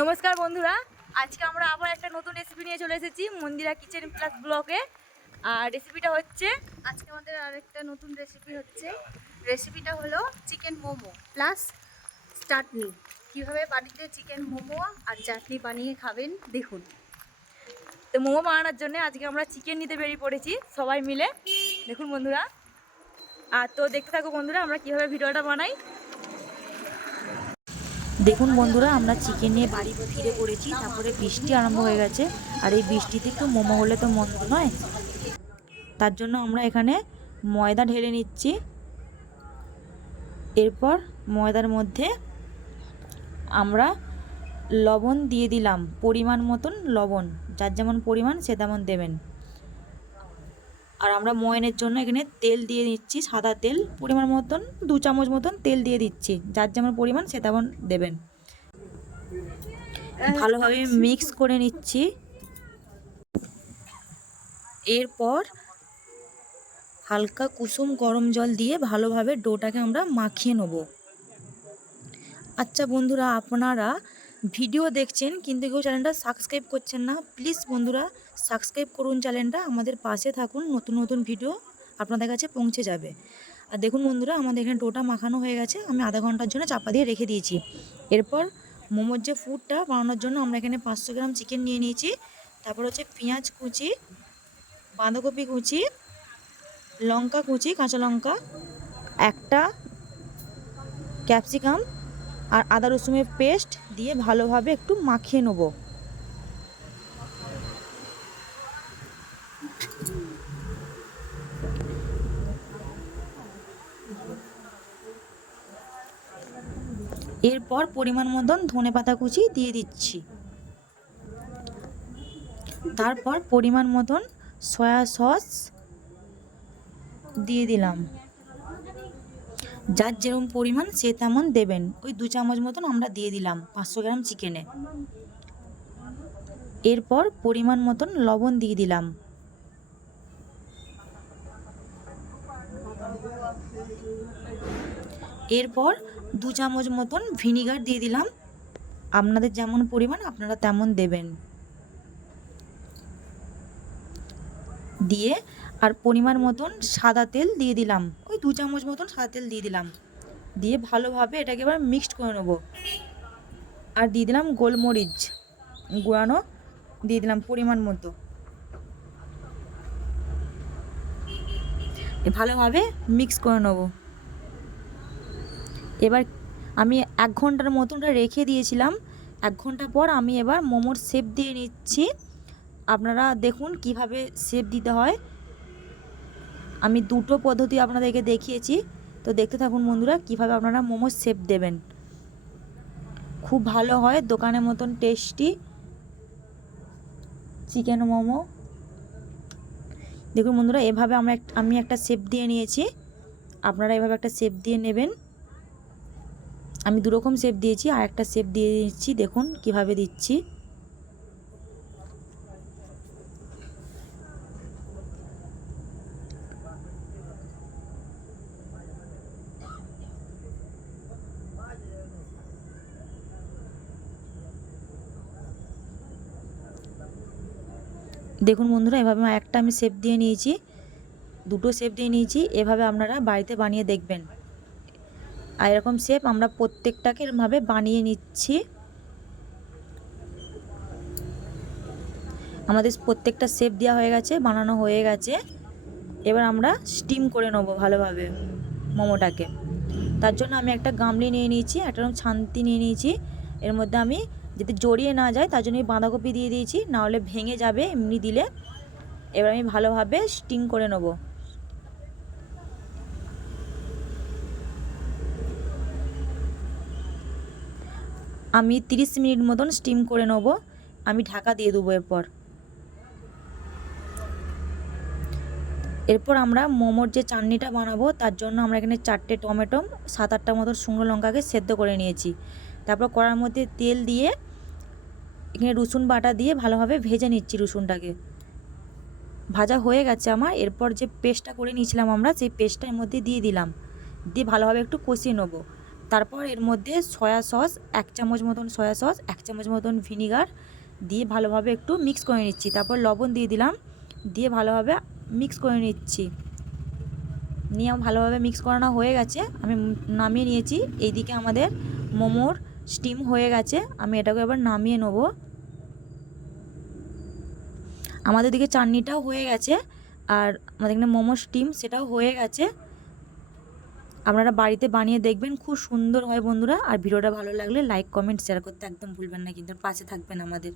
নমস্কার বন্ধুরা, আজকে আমরা আবার একটা নতুন রেসিপি নিয়ে চলে এসেছি, মন্দিরা কিচেন প্লাস ব্লকে আর রেসিপিটা হচ্ছে, আজকে আমাদের আরেকটা নতুন রেসিপি হচ্ছে। রেসিপিটা হলো চিকেন মোমো প্লাস চাটনি কীভাবে বাড়িতে চিকেন মোমো আর চাটনি বানিয়ে খাবেন, দেখুন। তো মোমো বানানোর জন্য আজকে আমরা চিকেন নিতে বেরিয়ে পড়েছি, সবাই মিলে। দেখুন বন্ধুরা। আর তো দেখতে থাকো বন্ধুরা, আমরা কীভাবে ভিডিওটা বানাই। দেখুন বন্ধুরা, আমরা চিকেন নিয়ে বাড়ি ফিরে পড়েছি, তারপরে বৃষ্টি আরম্ভ হয়ে গেছে, আর এই বৃষ্টিতে একটু মোমো হলে তো মন্দ নয়। তার জন্য আমরা এখানে ময়দা ঢেলে নিচ্ছি। এরপর ময়দার মধ্যে আমরা লবণ দিয়ে দিলাম, পরিমাণ মতন লবণ, যার যেমন পরিমাণ সে তেমন দেবেন। আর আমরা ময়নের জন্য এখানে তেল দিয়ে দিচ্ছি সাদা তেল পরিমাণ মতন দু চামচ মতন তেল দিয়ে দিচ্ছি। যার যেমন পরিমাণ সে তেমন দেবেন। ভালোভাবে মিক্স করে নিচ্ছি। এরপর হালকা কুসুম গরম জল দিয়ে ভালোভাবে ডোটাকে আমরা মাখিয়ে নেব। আচ্ছা বন্ধুরা আপনারা ভিডিও দেখছেন, কিন্তু কেউ চ্যানেলটা সাবস্ক্রাইব করছেন না প্লিজ বন্ধুরা সাবস্ক্রাইব করুন চ্যানেলটা আমাদের পাশে থাকুন, নতুন নতুন ভিডিও আপনাদের কাছে পৌঁছে যাবে। আর দেখুন বন্ধুরা, আমাদের এখানে ডোটা মাখানো হয়ে গেছে, আমি আধা ঘণ্টার জন্য চাপা দিয়ে রেখে দিয়েছি। এরপর মোমোর যে ফুডটা বানানোর জন্য আমরা এখানে পাঁচশো গ্রাম চিকেন নিয়ে নিয়েছি, তারপর হচ্ছে পেঁয়াজ কুচি, বাঁধাকপি কুচি, লঙ্কা কুচি, কাঁচা লঙ্কা, একটা ক্যাপসিকাম আর আদা রসুনের পেস্ট দিয়ে ভালোভাবে একটু মাখিয়ে নেব। এরপর পরিমাণ মতন ধনে পাতা কুচি দিয়ে দিচ্ছি। তারপর পরিমাণ মতন সয়া সস দিয়ে দিলাম। যার যেরকম পরিমাণ সে তেমন দেবেন। ওই দু চামচ মতন আমরা দিয়ে দিলাম, পাঁচশো গ্রাম চিকেনে। এরপর পরিমাণ মতন লবণ দিয়ে দিলাম। এরপর দু চামচ মতন ভিনিগার দিয়ে দিলাম। আপনাদের যেমন পরিমাণ, আপনারা তেমন দেবেন। দিয়ে আর পরিমাণ মতন সাদা তেল দিয়ে দিলাম। ওই দু চামচ মতন সাদা তেল দিয়ে দিলাম। দিয়ে ভালোভাবে এটাকে এবার মিক্সড করে নেব। আর দিয়ে দিলাম গোলমরিচ গুঁড়ানো, দিয়ে দিলাম পরিমাণ মতো। ভালোভাবে মিক্স করে নেব। এবার আমি এক ঘণ্টার মতন ওটা রেখে দিয়েছিলাম। এক ঘণ্টা পর আমি এবার মোমোর শেপ দিয়ে নিচ্ছি। আপনারা দেখুন কীভাবে শেপ দিতে হয়। আমি দুটো পদ্ধতি আপনাদেরকে দেখিয়েছি। তো দেখতে থাকুন বন্ধুরা, কীভাবে আপনারা মোমো শেপ দেবেন। খুব ভালো হয়, দোকানের মতন টেস্টি চিকেন মোমো। দেখুন বন্ধুরা, এভাবে আমরা আমি একটা শেপ দিয়ে নিয়েছি। আপনারা এভাবে একটা শেপ দিয়ে নেবেন। আমি দুরকম শেপ দিয়েছি, আর একটা শেপ দিয়ে দিচ্ছি, দেখুন কীভাবে দিচ্ছি। দেখুন বন্ধুরা, এভাবে একটা আমি শেপ দিয়ে নিয়েছি, দুটো শেপ দিয়ে নিয়েছি, এভাবে আপনারা বাড়িতে বানিয়ে দেখবেন। আর এরকম শেপ আমরা প্রত্যেকটাকে এরকমভাবে বানিয়ে নিচ্ছি। আমাদের প্রত্যেকটা শেপ দেওয়া হয়ে গেছে, বানানো হয়ে গেছে। এবার আমরা স্টিম করে নেব ভালোভাবে মোমোটাকে। তার জন্য আমি একটা গামলি নিয়ে নিয়েছি, একটা এরকম ছান্তি নিয়ে নিয়েছি। এর মধ্যে আমি যাতে জড়িয়ে না যায়, তার জন্য বাঁধাকপি দিয়ে দিয়েছি। না হলে ভেঙে যাবে, এমনি দিলে। এবার আমি ভালোভাবে স্টিম করে নেব। আমি 30 মিনিট মতন স্টিম করে নেব। আমি ঢাকা দিয়ে দেবো এরপর। এরপর আমরা মোমোর যে চাটনিটা বানাবো, তার জন্য আমরা এখানে চারটে টমেটো, সাত আটটা মতন শুকনো লঙ্কাকে সেদ্ধ করে নিয়েছি। তারপর কড়ার মধ্যে তেল দিয়ে এখানে রসুন বাটা দিয়ে ভালোভাবে ভেজে নিচ্ছি রসুনটাকে। ভাজা হয়ে গেছে আমার, এরপর যে পেস্টটা করে নিয়েছিলাম আমরা, সেই পেস্টটার মধ্যে দিয়ে দিলাম। দিয়ে ভালোভাবে একটু কষিয়ে নেব। তারপর এর মধ্যে সয়া সস, এক চামচ মতন সয়া সস, এক চামচ মতন ভিনিগার দিয়ে ভালোভাবে একটু মিক্স করে নিচ্ছি। তারপর লবণ দিয়ে দিলাম, দিয়ে ভালোভাবে মিক্স করে নিচ্ছি। নিয়ে ভালোভাবে মিক্স করানো হয়ে গেছে, আমি নামিয়ে নিয়েছি। এইদিকে আমাদের মোমোর স্টিম হয়ে গেছে, আমি এটাকে এবার নামিয়ে নেব। আমাদের দিকে চাটনিটাও হয়ে গেছে, আর আমাদের এখানে মোমো স্টিম সেটাও হয়ে গেছে। আপনারা বাড়িতে বানিয়ে দেখবেন, খুব সুন্দর হয় বন্ধুরা। আর ভিডিওটা ভালো লাগলে লাইক, কমেন্ট শেয়ার করতে একদম ভুলবেন না, কিন্তু পাশে থাকবেন আমাদের।